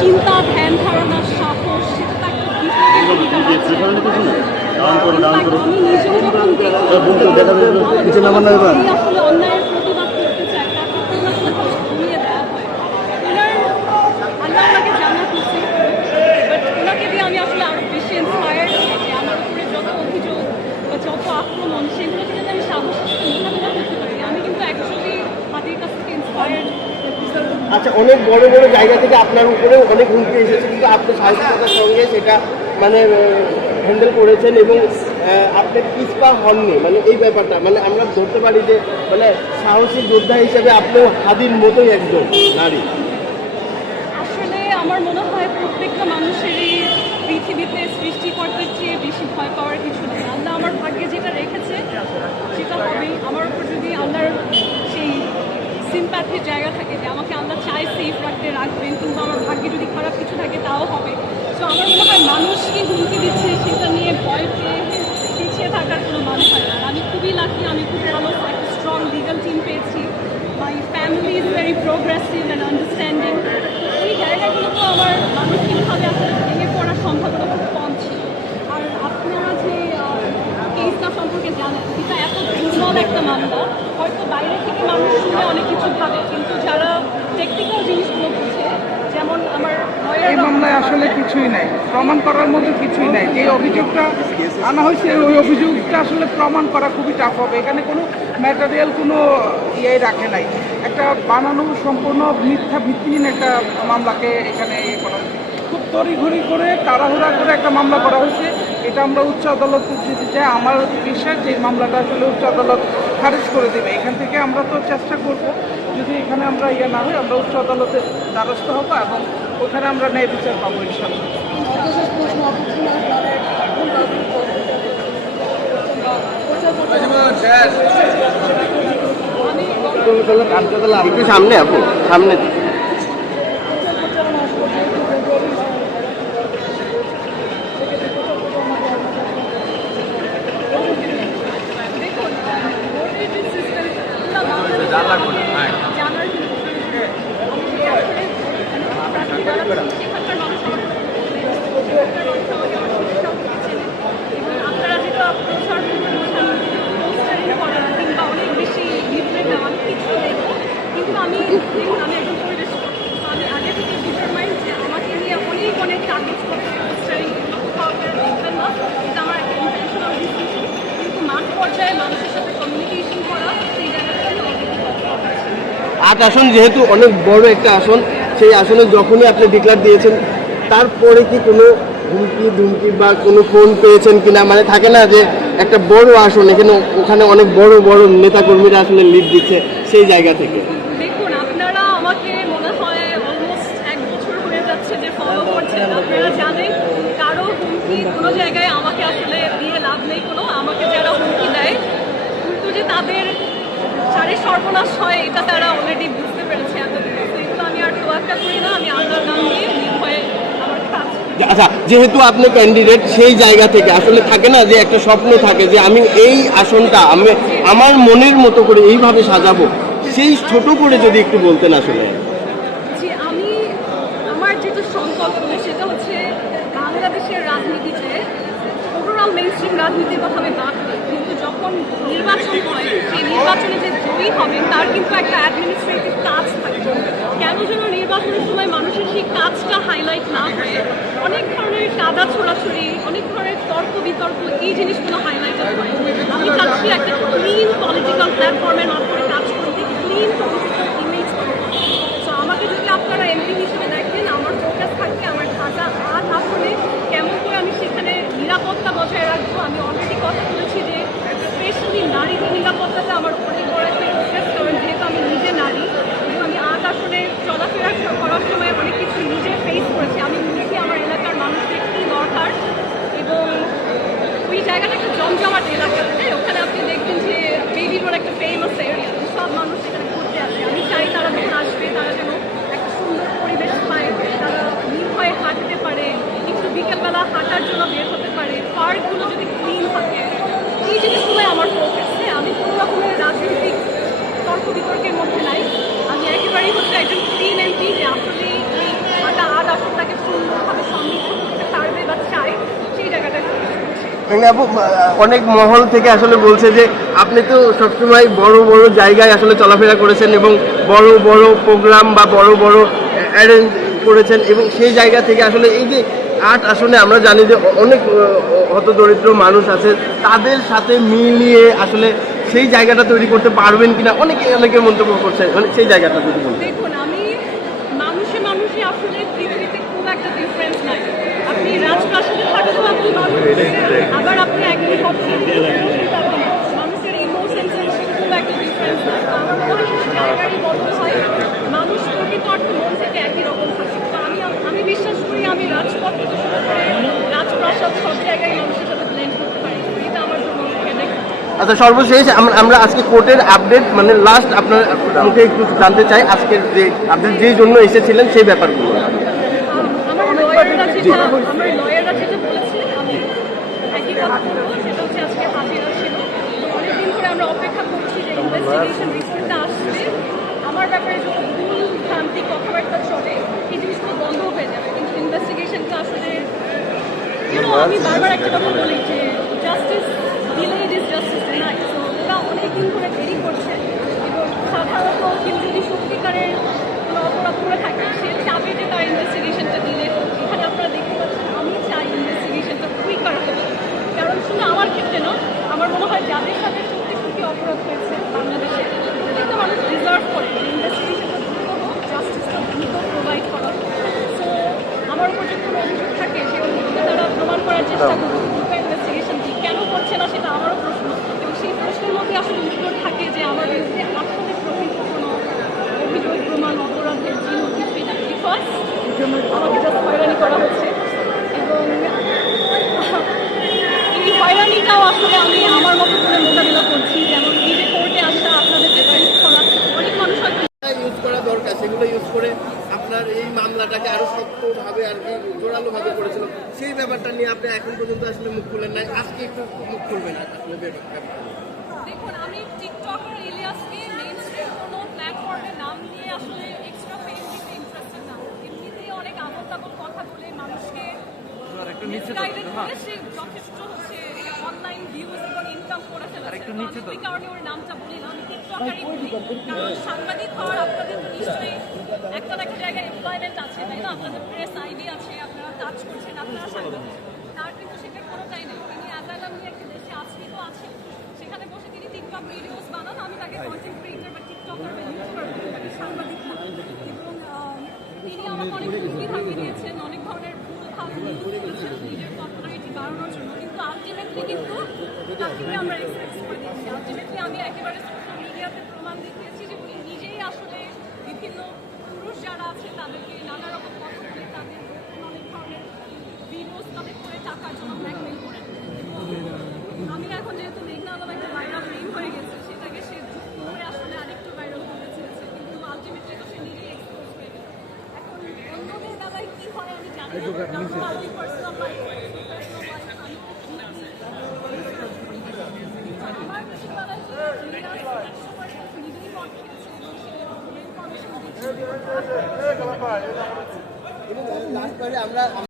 চিন্তা, ধ্যান ধারণা, সাহস, সেটা তো একটা বিপ্লবী ভূমিকা রাখছে। আমি নিজেও যখন দেখি এই আসলে অন্যায়ের প্রতিবাদ করতে চায়, তারপর আসলে ঘুরিয়ে দেওয়া হয়। আল্লাহ আমাকে জান্নাত নসিব করুক, বাট ওনাকে দিয়ে আমি আসলে আরও বেশি ইন্সপায়ার্ড হই যে আমার উপরে যত অভিযোগ বা যত আক্রমণ সেগুলো থেকে আমি সাহস মোকাবিলা করতে পারি। আমি কিন্তু অ্যাকচুয়ালি তাদের কাছ থেকে ইন্সপায়ার্ড। আচ্ছা, অনেক বড় বড় জায়গা থেকে আপনার উপরেও অনেক হুমকি এসেছে, কিন্তু আপনি সাহসিকতার সঙ্গে সেটা মানে হ্যান্ডেল করেছেন এবং আপনি পিছপা হননি। মানে এই ব্যাপারটা মানে আমরা ধরতে পারি যে মানে সাহসী যোদ্ধা হিসেবে আপনিও হাদির মতোই একজন নারী। আসলে আমার মনে হয় প্রত্যেকটা মানুষেরই পৃথিবীতে সৃষ্টিকর্তার চেয়ে বেশি ভয় পাওয়ার কিছু নেই। আল্লাহ আমার ভাগ্যে যেটা রেখেছে সেটা হবেই। আমার উপর যদি আল্লাহর সেই সিম্প্যাথির জায়গা থাকে যে আমাকে আল্লাহ চায় সেফ রাখতে রাখবেন, কিন্তু আমার ভাগ্যে যদি খারাপ কিছু থাকে তাও হবে। তো আমার মনে হয় মানুষকে হুমকি দিচ্ছে সেটা নিয়ে ভয় পেয়ে পিছিয়ে থাকার কোনো মানে হয় না। আমি খুবই লাকি, আমি খুব ভালো একটা স্ট্রং লিগাল টিম পেয়েছি। My family is very progressive and understanding. এই জায়গাগুলো তো আমার মানসিকভাবে আসলে ভেঙে পড়ার সম্ভাবনা খুব কম ছিল। আর আপনারা যে কেসটা সম্পর্কে জানেন, এটা এত দুর্বল একটা মামলা, হয়তো বাইরে থেকে মানুষ শুনে অনেক কিছু ভাবে, কিন্তু যারা টেকনিক্যাল জিনিসগুলো বুঝে, যেমন আমার এই মামলায় আসলে কিছুই নাই, প্রমাণ করার মতো কিছুই নাই। যে অভিযোগটা আনা হয়েছে ওই অভিযোগটা আসলে প্রমাণ করা খুবই টাফ হবে। এখানে কোনো ম্যাটেরিয়াল কোনো ইয়ে রাখে নাই, একটা বানানো সম্পূর্ণ মিথ্যা ভিত্তিহীন একটা মামলাকে এখানে ইয়ে করা হয়েছে। খুব তড়িঘড়ি করে তাড়াহুড়া করে একটা মামলা করা হয়েছে। এটা আমরা উচ্চ আদালতে যেতে চাই। আমার বিশ্বাস যে এই মামলাটা আসলে উচ্চ আদালত খারিজ করে দেবে। এখান থেকে আমরা তো চেষ্টা করব, যদি এখানে আমরা ইয়ে না হয় আমরা উচ্চ আদালতে দ্বারস্থ হবো এবং ওখানে আমরা ন্যায় বিচার পাবো ইনশাল্লাহ। একটু সামনে আপু, সামনে আপনারা যেটা প্রচার করা কিংবা অনেক বেশি লিফলেট দেওয়া আমি কিছু দেখবো, কিন্তু আমি দেখুন আমি একজন পরিবেশ, আমি আগে থেকে ডিটারমাইন্ড যে আমাকে নিয়ে অনেক অনেক কাগজ করতে পোস্টারিং কোথাও আপনারা দেখবেন না, এটা আমার একটা ইন্টেনশনাল ডিসিশন। কিন্তু মাঠ পর্যায়ে মানুষের সাথে কমিউনিকেশন করা সেই জায়গাটা 8 আসন যেহেতু অনেক বড় একটা আসন, সেই আসনে যখনই আপনি ডিক্লার দিয়েছেন তারপরে কি কোনো হুমকি ধুমকি বা কোনো ফোন পেয়েছেন কিনা? মানে থাকে না যে একটা বড় আসন, এখানে ওখানে অনেক বড় বড় নেতাকর্মীরা আসলে লিড দিচ্ছে সেই জায়গা থেকে। দেখুন, আপনারা আমাকে মনে হয় অলমোস্ট 1 বছর হয়ে যাচ্ছে যে ফলো করছেন। আপনারা জানেন কারো হুমকি কোনো জায়গায় আমাকে আসলে দিয়ে লাভ নেই কোনো। আমাকে যারা হুমকি দেয় উল্টো যে তাদের সারে সর্বনাশ হয় এটা তারা অলরেডি বুঝতে পেরেছে এতদিন। এগুলো আমি আর তোয়াক্কা করি না, আমি আল্লাহর নাম নিয়ে নির্ভয়ে আমার কাজ। আচ্ছা, যেহেতু আপনি ক্যান্ডিডেট, সেই জায়গা থেকে আসলে থাকে না যে একটা স্বপ্ন থাকে যে আমি এই আসনটা আমি আমার মনের মতো করে এইভাবে সাজাবো, সেই ছোট করে যদি একটু বলতেন আসলে। যে আমি আমার যেটা সংকল্প সেটা হচ্ছে বাংলাদেশের রাজনীতিতে ওভারঅল মেইনস্ট্রিম রাজনীতির কথা আমি বাদ দিই, কিন্তু যখন নির্বাচন হয় সেই নির্বাচনে যে জয়ী হবেন তার কিন্তু একটা অ্যাডমিনিস্ট্রেটিভ কাজ থাকে। কেন যেন নির্বাচনের সময় মানুষের সেই কাজটা হাইলাইট না হয়ে অনেক ধরনের কাদা ছোড়াছড়ি, অনেক ধরনের তর্ক বিতর্ক, এই জিনিসগুলো হাইলাইট হয়। আমি চাচ্ছি একটা ক্লিন পলিটিক্যাল প্ল্যাটফর্মের মাধ্যমে কাজ করতে, ক্লিন পলিটিক্যাল ইমেজ। তো আমাকে যদি আপনারা এমপি হিসেবে দেখেন, আমার ফোকাস থাকবে আমার ঢাকা 8 আসনে কেমন করে আমি সেখানে নিরাপত্তা বজায় রাখবো। আমি অলরেডি কথা বলেছি যে স্পেশালি নারীদের নিরাপত্তাটা আমার অনেক বড় একটা ফোকাস, কারণ যেহেতু আমি নিজে নারী এবং আমি 8 আসনে চলাফেরা করার সময় অনেক কিছু নিজে ফেস করেছি। আমি বুঝি আমার এলাকার মানুষদের কী দরকার, এবং ওই জায়গাটা একটা জমজমাট এলাকা। হ্যাঁ, ওখানে আপনি দেখবেন যে বেবি রোড একটা ফেমাস এরিয়া, সব মানুষ সেখানে ঘুরতে আসে। আমি চাই তারা যখন আসবে তারা যেন একটা সুন্দর পরিবেশ পায়, তারা নির্ভয়ে হাঁটতে পারে, একটু বিকেলবেলা হাঁটার জন্য বের হতে পারে, পার্কগুলো যদি ক্লিন থাকে আপু অনেক মহল থেকে আসলে বলছে যে আপনি তো সবসময় বড় বড় জায়গায় আসলে চলাফেরা করেছেন এবং বড় বড় প্রোগ্রাম বা বড় বড় অ্যারেঞ্জ করেছেন এবং সেই জায়গা থেকে আসলে এই যে 8 আসনে আমরা জানি যে অনেক হতদরিদ্র মানুষ আছে, তাদের সাথে মিলিয়ে আসলে সেই জায়গাটা তৈরি করতে পারবেন কিনা অনেকে মন্তব্য করছে, মানে সেই জায়গাটা যদি বলতে। দেখুন, আমি মানুষে মানুষে আসলে পৃথিবীতে খুব একটা ডিফারেন্স নাই। আপনি রাজপ্রাসাদে থাকলেও আপনি মানুষ, আবার আপনি একই মানুষের ইমোশনসের খুব একটা ডিফারেন্স নাই। তো আমার মনে হয় শুধু জায়গারই বদল হয়, মানুষ প্রকৃত অর্থে মন থেকে একই রকম থাকে। তো আমি বিশ্বাস করি আমি রাজপথ থেকে শুরু করে রাজপ্রাসাদ সব জায়গায় মানুষের সাথে ব্লেন্ড করতে পারি। এটা আমার জন্য অনেক। আচ্ছা, সর্বশেষ আমরা আজকে কোর্টের আপডেট মানে লাস্ট আপনার মুখে একটু জানতে চাই, আজকের যে আপডেট যেই জন্য এসেছিলেন সেই ব্যাপারগুলো। আমার লয়াররা যেটা বলেছে আমি একই কথা বলবো, সেটা হচ্ছে আজকে হাজিরা ছিল। তো অনেকদিন ধরে আমরা অপেক্ষা করছি যে ইনভেস্টিগেশন রিপোর্টটা আসবে। আমার ব্যাপারে যত ভুল ভ্রান্তি কথাবার্তা চলে এই জিনিসগুলো বন্ধ হয়ে যাবে, কিন্তু ইনভেস্টিগেশনটা আসলে আমি বারবার একটা কথা বলি যে justice delayed is justice denied. তো ওরা অনেকদিন ধরে দেরি করছে এবং সাধারণত কেউ যদি সত্যিকারের কোনো অপরাধ করে থাকে সে চাবে যে তার ইনভেস্টিগেশনটা দিলে হোক। এখানে আপনারা দেখতে পাচ্ছেন আমি চাই ইনভেস্টিগেশনটা কুইকার হবে, কারণ শুধু আমার ক্ষেত্রে না, আমার মনে হয় যাদের সাথে সত্যি সত্যি অপরাধ হয়েছে বাংলাদেশে প্রত্যেকটা মানুষ ডিজার্ভ করে ইনভেস্টিগেশনটা দ্রুত হোক, জাস্টিসটা দ্রুত প্রোভাইড করা হোক। সো আমার উপর যদি কোনো অভিযোগ থাকে সেই অভিযোগটা তারা প্রমাণ করার চেষ্টা করবে, ইনভেস্টিগেশন কেন করছে না সেটা আমারও প্রশ্ন, এবং সেই প্রশ্নের মধ্যে আসলে উত্তর থাকে যে আমার বিরুদ্ধে আসলে প্রকৃত কোনো অভিযোগ প্রমাণ অপরাধের চিহ্ন কিছুই না, বিকজ আমাকে জাস্ট হয়রানি করা হচ্ছে। এবং এই হয়রানিটাও আসলে আমি আমার মতো করে মোকাবিলা করছি, যেমন এই যে কোর্টে আসা, আপনাদের যে হেল্প করা, অনেক মানুষ হয়তো ইউজ করা দরকার, সেগুলো ইউজ করে আপনার এই মামলাটাকে আরো শক্তভাবে আর কি জোরালোভাবে করেছিল, সেই ব্যাপারটা নিয়ে আপনি এখন পর্যন্ত আসলে মুখ খুলেন নাই, আজকে একটু মুখ খুলবেন আসলে ব্যাপারটা। দেখুন, আমি টিকটকার ইলিয়াসকে মেইন স্ট্রিম কোনো প্ল্যাটফর্মে নাম নিয়ে আসলে এক্সট্রা ফেম দিতে ইন্টারেস্টেড না। এমনিতেই অনেক আবল তাবল কথা বলে মানুষকে মিসগাইডেড করে সে যথেষ্ট হচ্ছে অনলাইন ভিউজ এবং ইনকাম করে ফেলেছে। তো আমি কারণে ওর নামটা বলি না, আমি টিকটকারই বলি, কারণ সাংবাদিক হওয়ার আপনাদের তো নিশ্চয়ই একটা না একটা জায়গায় এমপ্লয়মেন্ট আছে, তাই না? আপনাদের প্রেস আইডি আছে, আপনারা কাজ করছেন, আপনারা সাংবাদিক। তার কিন্তু সেটা কোনোটাই নেই। তিনি অ্যাজাইলাম নিয়ে একটা দেশে আজকে তো আছেন, সেখানে বসে তিনি টিকটক ভিডিওস বানান, আমি তাকে কন্টেন্ট ক্রিয়েটর বা টিকটকার বা ইউটিউবার বলতে পারি, সাংবাদিক না। এবং তিনি আমাকে অনেক সুবিধা দিয়েছেন, অনেক ধরনের ভুল নিউজ করেছেন নিজের পপুলারিটি বাড়ানোর জন্য, কিন্তু আলটিমেটলি কিন্তু তাকে আমরা এক্সপেক্ট করে দিচ্ছি। আলটিমেটলি আমি একেবারে সোশ্যাল মিডিয়াতে প্রমাণ দেখিয়েছি যে উনি নিজেই আসলে বিভিন্ন পুরুষ যারা আছে তাদেরকে নানা রকম কথা বলে তাদের অনেক ধরনের ভিডিওস কালেক্ট করে টাকার জন্য ব্ল্যাকমেল করেন। আমি এখন যেহেতু মেঘনা আলম একটা ভাইরাল নেম হয়ে গেছে, সেটাকে সে যুক্ত করে আসলে আরেকটু ভাইরাল হতে চেয়েছে, কিন্তু আলটিমেটলি তো সে নিজেই এক্সপোজ হয়ে গেছে। এখন অন্যদের বেলায় কি হয় আমি জানি না, কারণ আমি পার্সোনাল লাইফ আমার বেশি বেলায় নিজেই মত খেয়েছে এবং সে ইনফরমেশন দিচ্ছে। লাস্ট আমরা